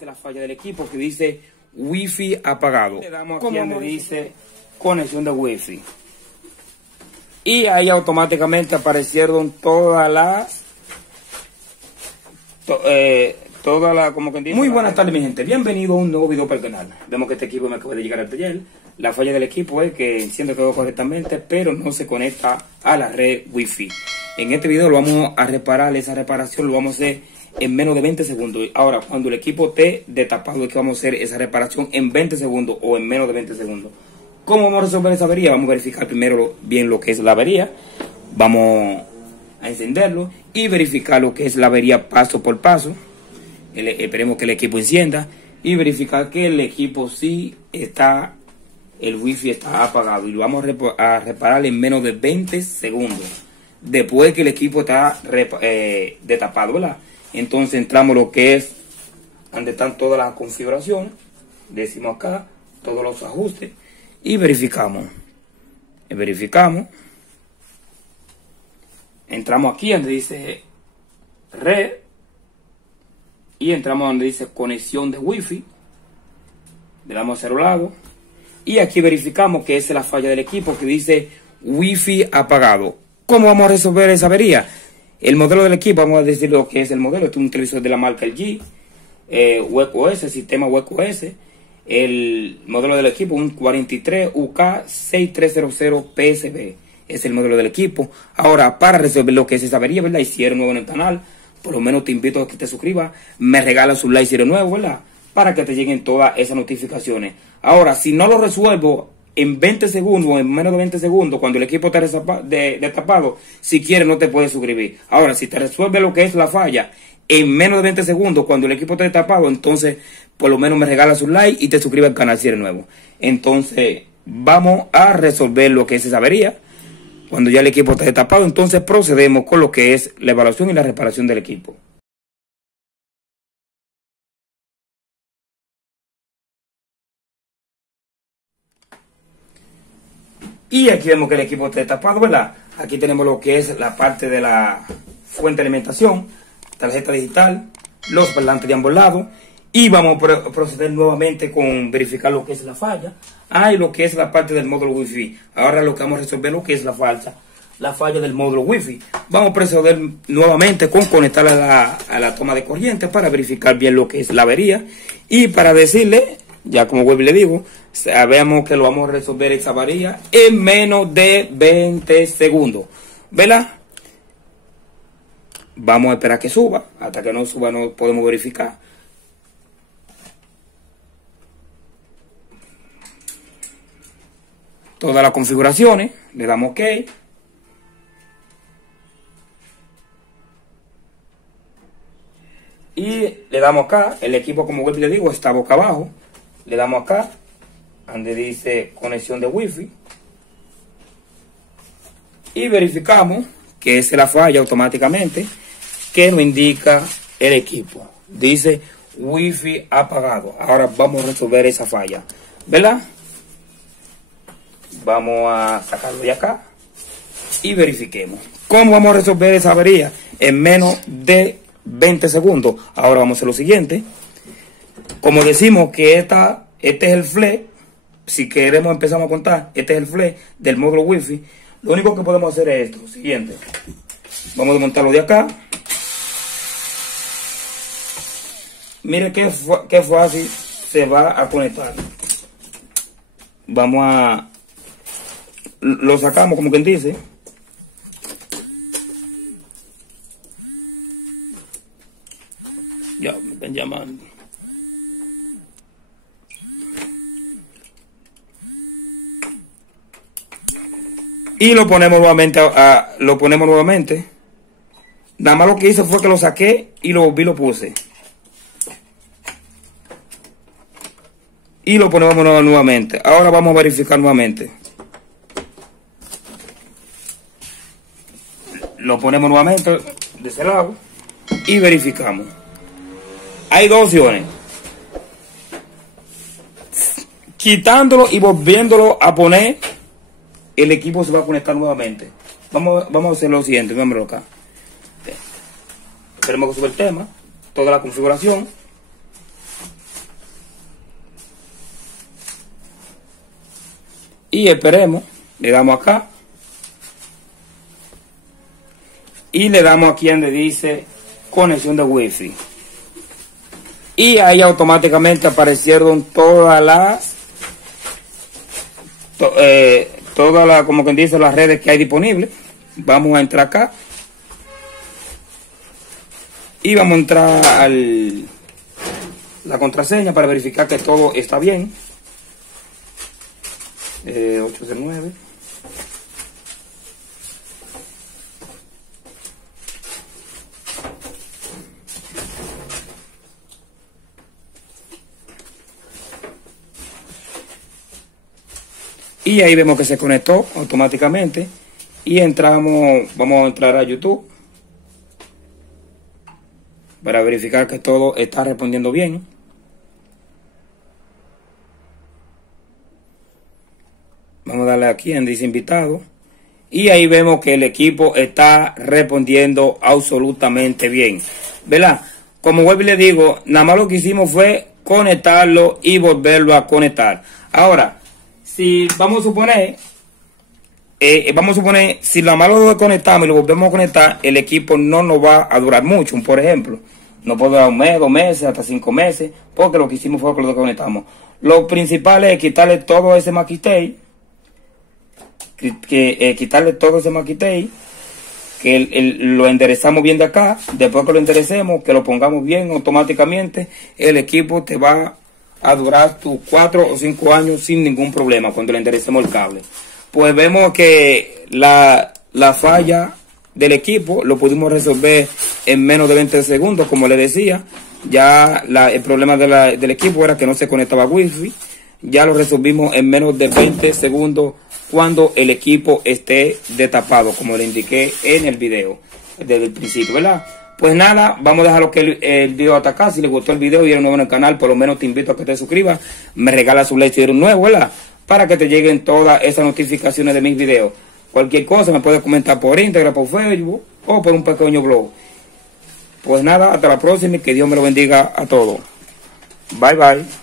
es la falla del equipo que dice Wi-Fi apagado. Le damos aquí donde dice conexión de Wi-Fi. Y ahí automáticamente aparecieron todas las... como que dice. Muy buenas tardes, mi gente. Bienvenido a un nuevo video para el canal. Vemos que este equipo me acaba de llegar al taller. La falla del equipo es que enciende todo correctamente, pero no se conecta a la red Wi-Fi. En este video lo vamos a reparar. Esa reparación lo vamos a hacer en menos de 20 segundos. Ahora, cuando el equipo esté destapado, es que vamos a hacer esa reparación en 20 segundos o en menos de 20 segundos. ¿Cómo vamos a resolver esa avería? Vamos a verificar primero bien lo que es la avería. Vamos a encenderlo y verificar lo que es la avería paso por paso. Esperemos que el equipo encienda y verificar que el equipo sí está, el wifi está apagado, y lo vamos a reparar en menos de 20 segundos después que el equipo está destapado, ¿verdad? Entonces entramos lo que es donde están todas las configuraciones, decimos acá todos los ajustes y verificamos. Entramos aquí donde dice red y entramos donde dice conexión de Wi-Fi. Le damos a 0 lado y aquí verificamos que esa es la falla del equipo que dice Wi-Fi apagado. ¿Cómo vamos a resolver esa avería? El modelo del equipo, vamos a decir lo que es el modelo. Este es un televisor de la marca LG, WebOS, sistema WebOS. El modelo del equipo, un 43UK6300PSB. Es el modelo del equipo. Ahora, para resolver lo que es esa avería, ¿verdad? Y si eres nuevo en el canal, por lo menos te invito a que te suscribas. Me regalas un like si eres nuevo, ¿verdad? Para que te lleguen todas esas notificaciones. Ahora, si no lo resuelvo en 20 segundos o en menos de 20 segundos, cuando el equipo está destapado, si quieres no te puedes suscribir. Ahora, si te resuelve lo que es la falla en menos de 20 segundos, cuando el equipo está destapado, entonces por lo menos me regalas un like y te suscribes al canal si eres nuevo. Entonces, vamos a resolver lo que es esa avería. Cuando ya el equipo está destapado, entonces procedemos con lo que es la evaluación y la reparación del equipo. Y aquí vemos que el equipo está destapado, ¿verdad? Aquí tenemos lo que es la parte de la fuente de alimentación, tarjeta digital, los parlantes de ambos lados. Y vamos a proceder nuevamente con verificar lo que es la falla. Y lo que es la parte del módulo Wi-Fi. Ahora lo que vamos a resolver lo que es la falla del módulo Wi-Fi. Vamos a proceder nuevamente con conectar a la toma de corriente para verificar bien lo que es la avería. Y para decirle, ya como vuelvo y le digo, sabemos que lo vamos a resolver esa avería en menos de 20 segundos. ¿Verdad? Vamos a esperar que suba. Hasta que no suba no podemos verificar. Todas las configuraciones, le damos OK. Y le damos acá, el equipo como web le digo está boca abajo. Le damos acá, donde dice conexión de Wi-Fi. Y verificamos que esa es la falla automáticamente que nos indica el equipo. Dice Wi-Fi apagado. Ahora vamos a resolver esa falla, ¿verdad? Vamos a sacarlo de acá y verifiquemos. ¿Cómo vamos a resolver esa avería? En menos de 20 segundos. Ahora vamos a hacer lo siguiente. Como decimos que este es el flex, si queremos empezamos a contar, este es el flex del módulo Wi-Fi. Lo único que podemos hacer es esto, siguiente. Vamos a desmontarlo de acá. Mire qué fácil se va a conectar. Lo sacamos como quien dice. Ya, me están llamando. Y lo ponemos nuevamente. Nada más lo que hice fue que lo saqué y lo puse. Y lo ponemos nuevamente. Ahora vamos a verificar nuevamente. Lo ponemos nuevamente de ese lado y verificamos. Hay dos opciones: quitándolo y volviéndolo a poner, el equipo se va a conectar nuevamente. Vamos a hacer lo siguiente, véanmelo acá. Esperemos que suba el tema, toda la configuración. y esperemos. Le damos acá y le damos aquí donde dice conexión de wifi, y ahí automáticamente aparecieron todas las como quien dice, las redes que hay disponibles. Vamos a entrar acá y vamos a entrar a la contraseña para verificar que todo está bien. 809. Y ahí vemos que se conectó automáticamente. Y entramos, vamos a entrar a YouTube para verificar que todo está respondiendo bien. Vamos a darle aquí en dice invitado. Y ahí vemos que el equipo está respondiendo absolutamente bien, ¿verdad? Como vuelvo y le digo, nada más lo que hicimos fue conectarlo y volverlo a conectar. Ahora, si vamos a suponer, si lo malo lo desconectamos y lo volvemos a conectar, el equipo no nos va a durar mucho. Por ejemplo, no puede durar un mes, 2 meses, hasta 5 meses, porque lo que hicimos fue que lo desconectamos. Lo principal es quitarle todo ese maquitape, quitarle todo ese maquitape, que lo enderezamos bien de acá. Después que lo enderecemos, que lo pongamos bien automáticamente, el equipo te va a durar tus 4 o 5 años sin ningún problema cuando le enderecemos el cable. Pues vemos que la falla del equipo lo pudimos resolver en menos de 20 segundos, como le decía. Ya el problema del equipo era que no se conectaba a wifi. Ya lo resolvimos en menos de 20 segundos cuando el equipo esté destapado, como le indiqué en el video desde el principio, ¿verdad? Pues nada, vamos a dejar el video hasta acá. Si les gustó el video y eres nuevo en el canal, por lo menos te invito a que te suscribas. Me regalas un like si eres nuevo, ¿verdad? Para que te lleguen todas esas notificaciones de mis videos. Cualquier cosa me puedes comentar por Instagram, por Facebook o por un pequeño blog. Pues nada, hasta la próxima y que Dios me lo bendiga a todos. Bye bye.